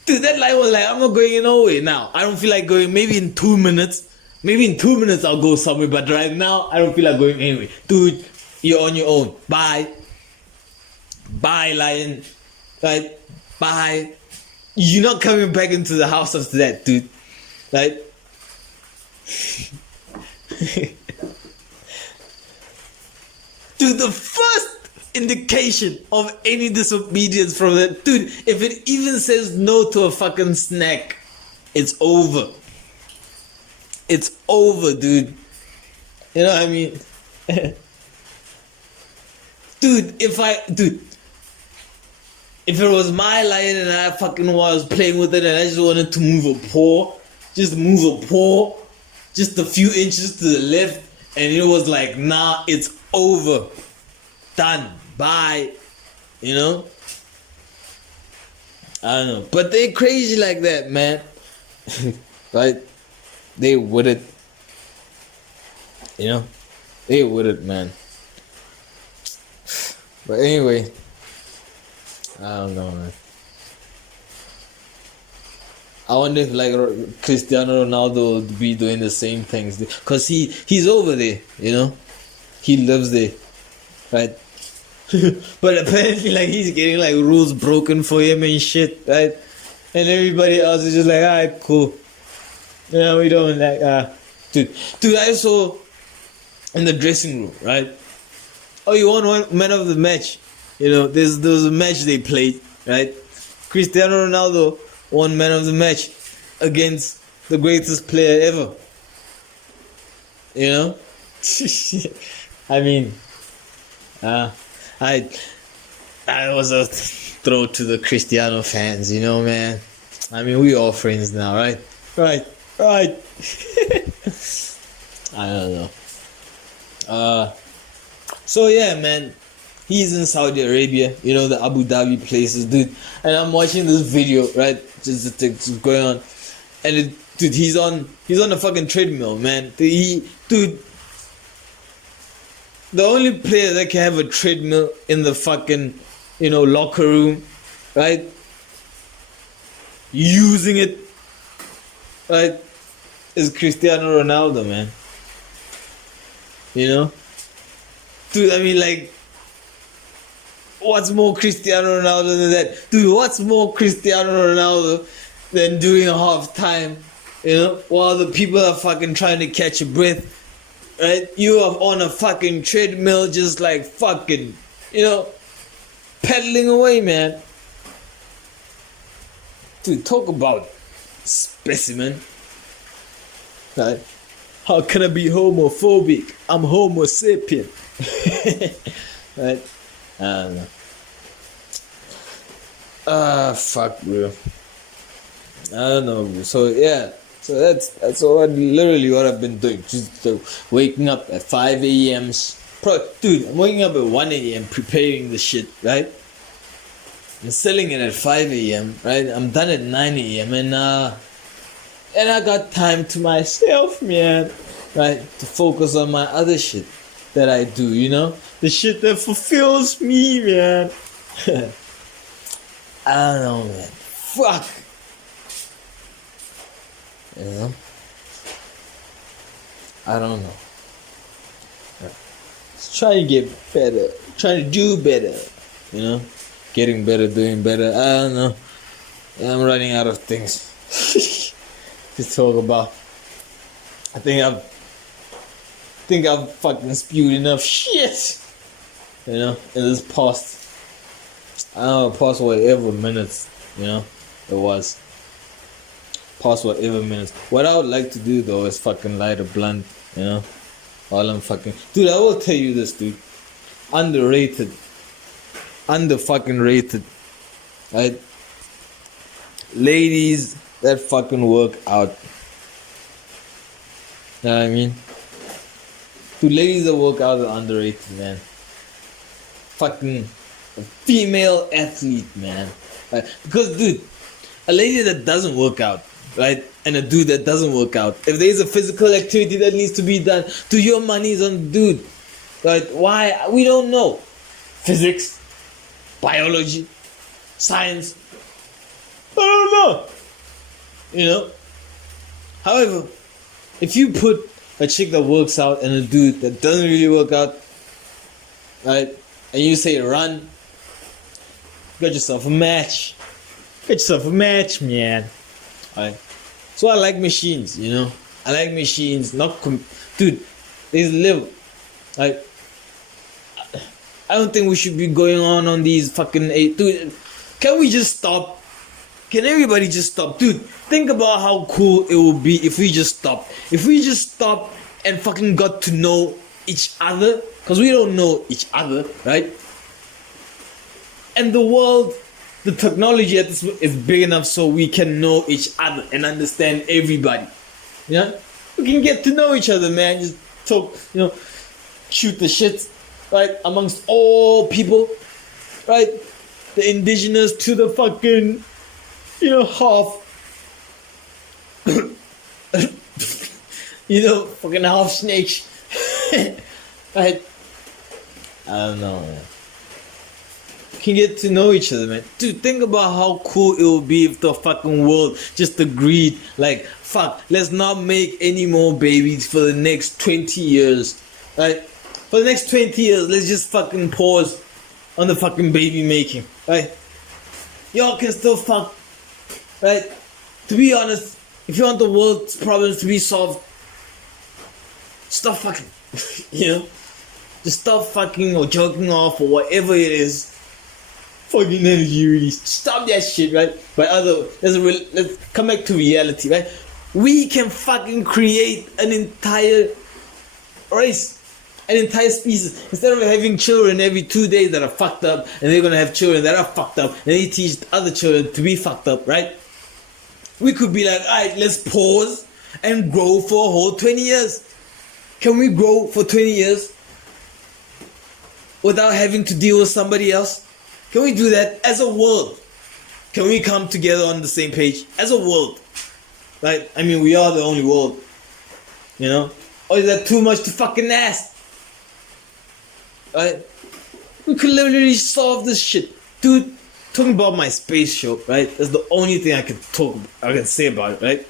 Dude, that lion was like, I'm not going nowhere now. I don't feel like going. Maybe in 2 minutes I'll go somewhere. But right now, I don't feel like going anywhere. Dude, you're on your own. Bye. Bye, lion. Right? Bye. You're not coming back into the house after that, dude. Right? Dude, the first indication of any disobedience from that, dude, if it even says no to a fucking snack, it's over. It's over, dude. You know what I mean? Dude, If it was my lion and I fucking was playing with it and I just wanted to move a paw, just a few inches to the left, and it was like, nah, it's over. Done. Bye. You know? I don't know. But they crazy like that, man. Right? They with it. You know? They with it, man. But anyway, I don't know, man. I wonder if like Cristiano Ronaldo would be doing the same things, because he's over there, you know, he lives there, right? But apparently, like, he's getting like rules broken for him and shit, right? And everybody else is just like, alright, cool. Yeah, we don't like, dude, I saw in the dressing room, right? Oh, you won one man of the match. You know, there was a match they played, right? Cristiano Ronaldo won man of the match against the greatest player ever. You know? I mean, I was a throw to the Cristiano fans, you know, man. I mean, we all friends now, right? Right. I don't know. So yeah, man, he's in Saudi Arabia, you know, the Abu Dhabi places, dude. And I'm watching this video, right, just going on, and dude, he's on a fucking treadmill, man. Dude, the only player that can have a treadmill in the fucking, you know, locker room, right, using it, right, is Cristiano Ronaldo, man. You know? Dude, I mean, like, what's more Cristiano Ronaldo than that? Dude, what's more Cristiano Ronaldo than doing a half time, you know, while the people are fucking trying to catch a breath, right? You are on a fucking treadmill just like fucking, you know, pedaling away, man. Dude, talk about specimen. Right? How can I be homophobic? I'm homo sapien. Right? I don't know. Fuck, bro. I don't know, bro. So yeah, so that's literally what I've been doing. Just waking up at 5 a.m. Dude, I'm waking up at 1 a.m. preparing the shit, right? I'm selling it at 5 a.m. right? I'm done at 9 a.m. and I got time to myself, man. Right? To focus on my other shit that I do, you know? The shit that fulfills me, man. I don't know, man. Fuck. You know? I don't know. Just trying to get better. Trying to do better. You know? Getting better, doing better. I don't know. I'm running out of things to talk about. I think I've fucking spewed enough shit, you know, in this past whatever minutes, you know, it was. Past whatever minutes. What I would like to do though is fucking light a blunt, you know, while I'm fucking. Dude, I will tell you this, dude. Underrated. Under fucking rated. Right? Ladies that fucking work out. You know what I mean? Dude, ladies that work out are underrated, man. Fucking a female athlete, man. Right? Because, dude, a lady that doesn't work out, right, and a dude that doesn't work out, if there's a physical activity that needs to be done, dude, your money's on the dude. Right? Why? We don't know. Physics, biology, science. I don't know. You know? However, if you put a chick that works out and a dude that doesn't really work out, right, and you say run, you got yourself a match. Get yourself a match, man. Right? So I like machines, you know? I like machines, dude, there's level. Like, I don't think we should be going on these fucking dude, can we just stop? Can everybody just stop? Dude, think about how cool it would be if we just stopped. If we just stopped and fucking got to know each other. Because we don't know each other, right? And the world the technology at this is big enough so we can know each other and understand everybody. Yeah, we can get to know each other, man. Just talk, shoot the shit, right, amongst all people, right? The indigenous to the fucking, half, fucking half snakes, right? I don't know, man. Can get to know each other, man. Dude, think about how cool it would be if the fucking world just agreed, like, fuck, let's not make any more babies for the next 20 years, right? For the next 20 years, let's just fucking pause on the fucking baby making, right? Y'all can still fuck, right? To be honest, if you want the world's problems to be solved, stop fucking, Just stop fucking or joking off or whatever it is. Fucking energy release. Stop that shit, right? But let's come back to reality, right? We can fucking create an entire race, an entire species. Instead of having children every 2 days that are fucked up, and they're gonna have children that are fucked up, and they teach other children to be fucked up, right? We could be like, alright, let's pause and grow for a whole 20 years. Can we grow for 20 years without having to deal with somebody else? Can we do that as a world? Can we come together on the same page as a world? Right? I mean, we are the only world. Or is that too much to fucking ask? Right? We could literally solve this shit. Dude, talking about my space show, right? That's the only thing I can say about it, right?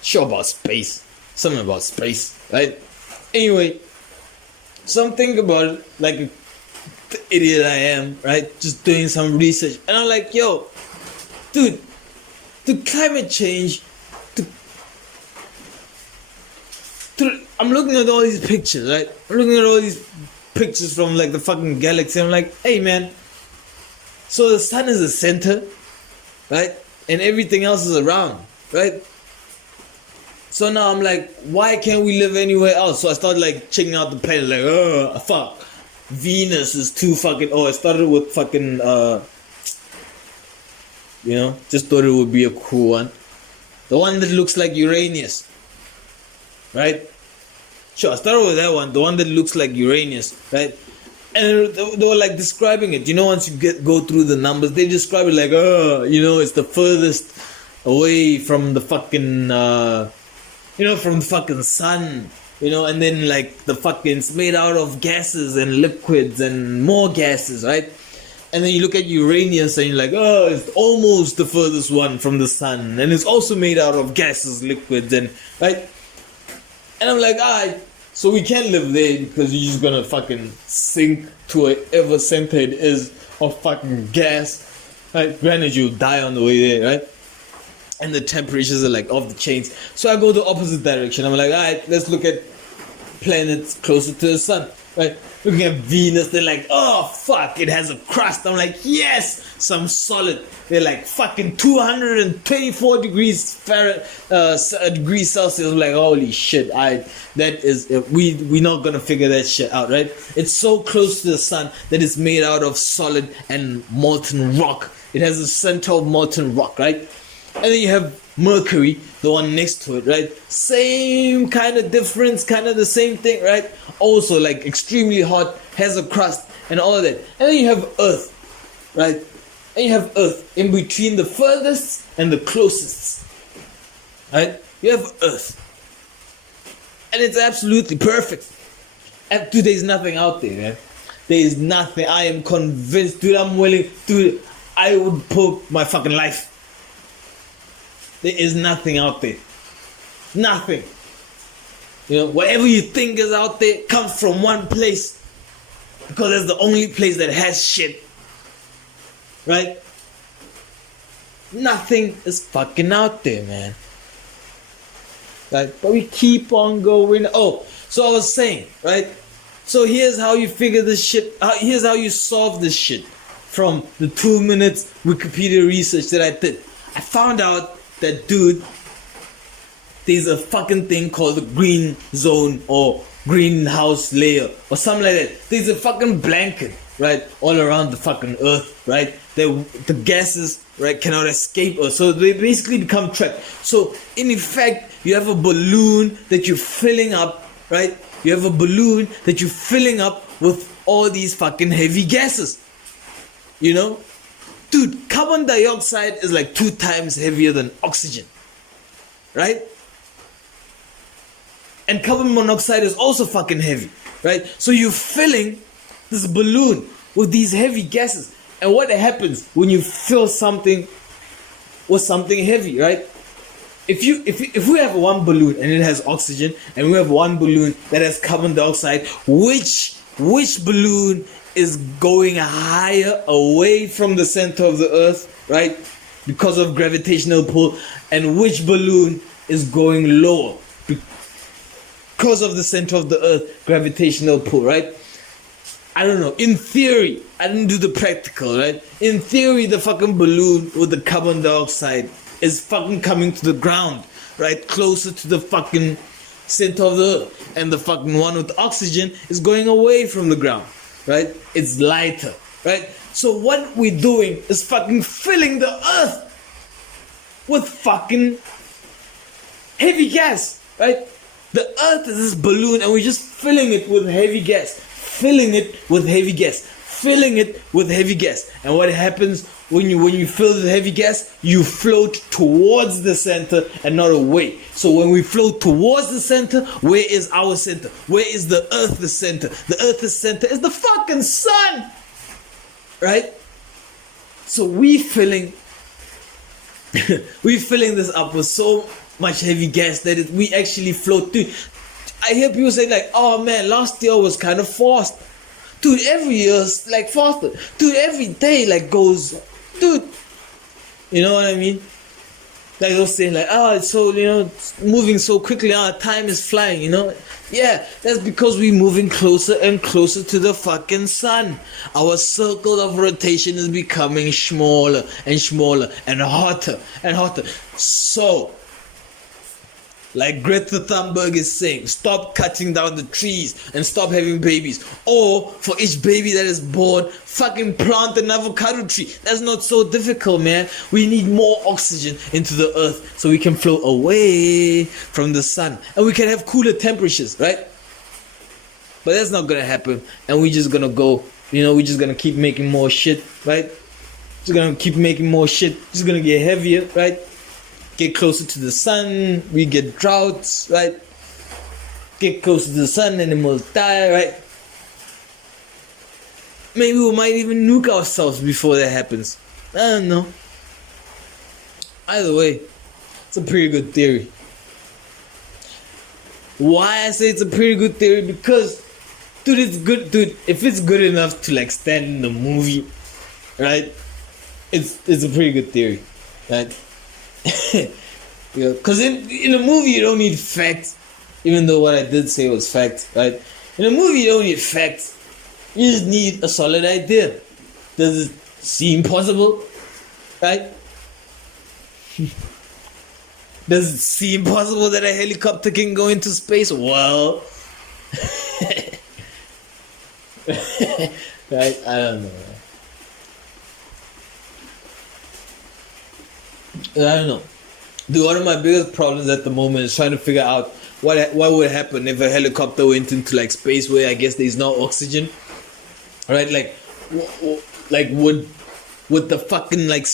Show about space. Something about space, right? Anyway, something about it, like the idiot I am, right? Just doing some research, and I'm like, yo, dude, the climate change, I'm looking at all these pictures, right? I'm looking at all these pictures from like the fucking galaxy. I'm like, hey man, so the sun is the center, right? And everything else is around, right? So now I'm like, why can't we live anywhere else? So I started like checking out the planet, like, fuck. Venus is too fucking. I started with fucking. Just thought it would be a cool one. The one that looks like Uranus, right? Sure, I started with that one. The one that looks like Uranus, right? And they were like describing it. Once you go through the numbers, they describe it like, it's the furthest away from the fucking, from the fucking sun. And then like the fucking, it's made out of gases and liquids and more gases, right? And then you look at Uranus and you're like, it's almost the furthest one from the sun. And it's also made out of gases, liquids, and, right? And I'm like, alright, so we can't live there because you're just gonna fucking sink to whatever center it is of fucking gas, right? Granted, you'll die on the way there, right? And the temperatures are like off the chains. So I go the opposite direction. I'm like, alright, let's look at planets closer to the sun, right? Looking at Venus, they're like, oh fuck, it has a crust. I'm like, yes, some solid. They're like fucking 224 degrees degrees Celsius. I'm like, holy shit, we're not gonna figure that shit out, right? It's so close to the sun that it's made out of solid and molten rock. It has a center of molten rock, right? And then you have Mercury, the one next to it, right? Same kind of difference, kind of the same thing, right? Also like extremely hot, has a crust and all of that. And then you have Earth, right? And you have Earth in between the furthest and the closest, right? You have Earth. And it's absolutely perfect. And dude, there's nothing out there, man. There is nothing. I am convinced, dude, I would put my fucking life. There is nothing out there. Nothing. Whatever you think is out there comes from one place. Because that's the only place that has shit. Right? Nothing is fucking out there, man. Right? But we keep on going. Oh, so I was saying, right? So here's how you figure this shit. Here's how you solve this shit. From the 2 minutes Wikipedia research that I did. I found out that, dude, there's a fucking thing called the green zone or greenhouse layer or something like that. There's a fucking blanket, right, all around the fucking earth, right? The gases, right, cannot escape Earth, so they basically become trapped. So in effect, you have a balloon that you're filling up, right? You have a balloon that you're filling up with all these fucking heavy gases. You know? Dude, carbon dioxide is like 2 times heavier than oxygen. Right? And carbon monoxide is also fucking heavy. Right? So you're filling this balloon with these heavy gases. And what happens when you fill something with something heavy, right? If we have one balloon and it has oxygen, and we have one balloon that has carbon dioxide, which balloon is going higher away from the center of the earth, right? Because of gravitational pull, and which balloon is going lower because of the center of the earth, gravitational pull, right? I don't know. In theory, I didn't do the practical, right? In theory, the fucking balloon with the carbon dioxide is fucking coming to the ground, right? Closer to the fucking center of the earth. And the fucking one with oxygen is going away from the ground, right? It's lighter, right? So what we're doing is fucking filling the earth with fucking heavy gas, right? The earth is this balloon and we're just filling it with heavy gas. Filling it with heavy gas. Filling it with heavy gas. And what happens when you fill the heavy gas? You float towards the center and not away. So when we float towards the center, where is our center? Where is the earth the center? The earth's center is the fucking sun. Right? So we filling this up with so much heavy gas that we actually float through. I hear people say like, oh man, last year was kind of fast. Dude, every year's like faster. Dude, every day like goes, dude. You know what I mean? Like they'll say like, oh, it's so, it's moving so quickly, time is flying, Yeah, that's because we're moving closer and closer to the fucking sun. Our circle of rotation is becoming smaller and smaller and hotter and hotter. So, like Greta Thunberg is saying, stop cutting down the trees and stop having babies. Or for each baby that is born, fucking plant an avocado tree. That's not so difficult, man. We need more oxygen into the earth so we can float away from the sun. And we can have cooler temperatures, right? But that's not gonna happen. And we're just gonna go, we're just gonna keep making more shit, right? Just gonna keep making more shit. Just gonna get heavier, right? Get closer to the sun, we get droughts, right? Get closer to the sun, animals die, right? Maybe we might even nuke ourselves before that happens. I don't know. Either way, it's a pretty good theory. Why I say it's a pretty good theory? Because, dude, it's good, dude. If it's good enough to like stand in the movie, right? It's a pretty good theory, right? Because in a movie you don't need facts, even though what I did say was facts, right? In a movie you don't need facts, you just need a solid idea. Does it seem possible, right? Does it seem possible that a helicopter can go into space? Well, right? I don't know. I don't know. Dude, one of my biggest problems at the moment is trying to figure out what would happen if a helicopter went into like space where I guess there's no oxygen, right? Like would the fucking like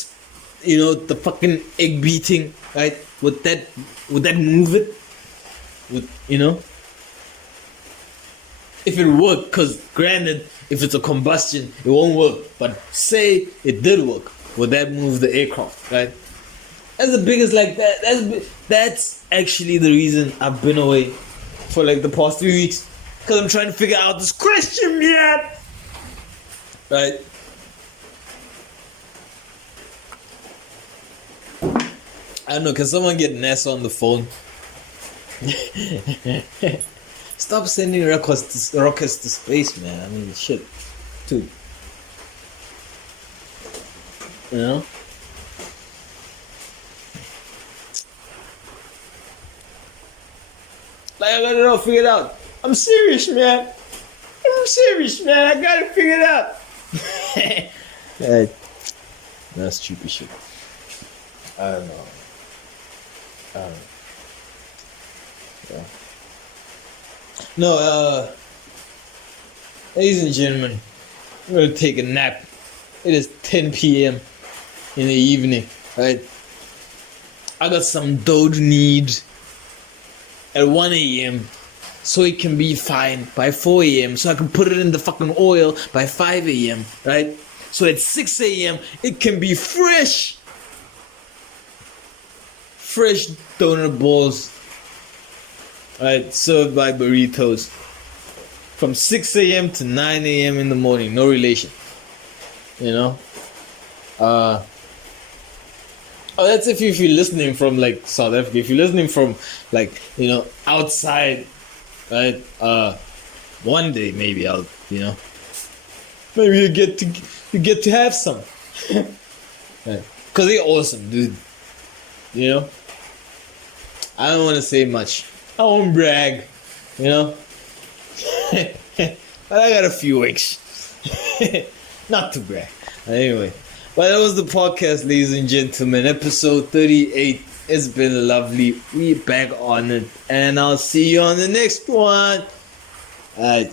the fucking egg beating, right? Would that move it? If it worked, because granted, if it's a combustion, it won't work. But say it did work, would that move the aircraft, right? That's the biggest that's actually the reason I've been away for like the past 3 weeks, because I'm trying to figure out this question, man. Right? I don't know, can someone get NASA on the phone? Stop sending rockets to space, man. I mean, shit. Dude. Like, I gotta figure it out. I'm serious, man. I gotta figure it out. That's stupid shit. I don't know. Yeah. No, ladies and gentlemen, I'm gonna take a nap. It is 10 p.m. in the evening, right? I got some dough to need at 1 a.m. so it can be fine by 4 a.m. so I can put it in the fucking oil by 5 a.m., right? So at 6 a.m. it can be fresh. Fresh donut balls, right? Served by burritos. From 6 a.m. to 9 a.m. in the morning. No relation. You know? Oh, that's if you're listening from like South Africa. If you're listening from like, you know, outside, right? One day maybe I'll, you know, maybe you get to have some. Right. Cause they're awesome, dude. You know? I don't want to say much. I won't brag, you know? But I got a few weeks. Not to brag. Anyway. But that was the podcast, ladies and gentlemen. Episode 38. It's been lovely. We back on it. And I'll see you on the next one. Alright.